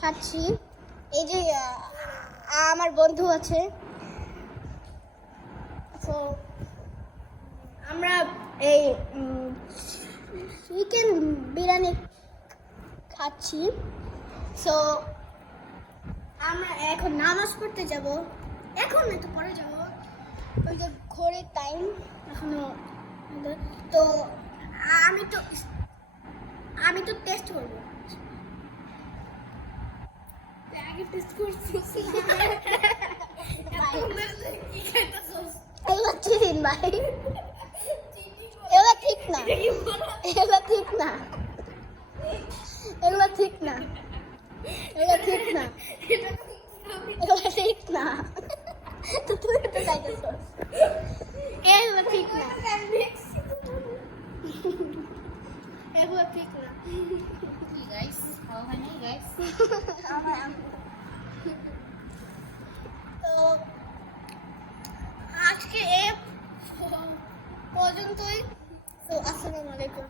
খাচ্ছি। এই যে আমার বন্ধু আছে, তো আমরা এই চিকেন বিরিয়ানি খাচ্ছি। সো আমরা এখন নামাজ পড়তে যাব, এখন না তো পরে যাব, ওই যে ঘড়ির টাইম এখনো। তো আমি তো টেস্ট করব। আগে টেস্ট করছিস এগুলো চিকেন ভাই, এগুলো ঠিক না, এগুলো ঠিক না, এগুলো ঠিক না, এগুলো ঠিক না, এগুলো ঠিক না। তো তুই তো চাইতেছ, এগুলো ঠিক না, এগুলো ঠিক না। কি গাইস খাওয়া হয় না গাইস তো আজকে এ পর্যন্তই। তো আসসালামু আলাইকুম।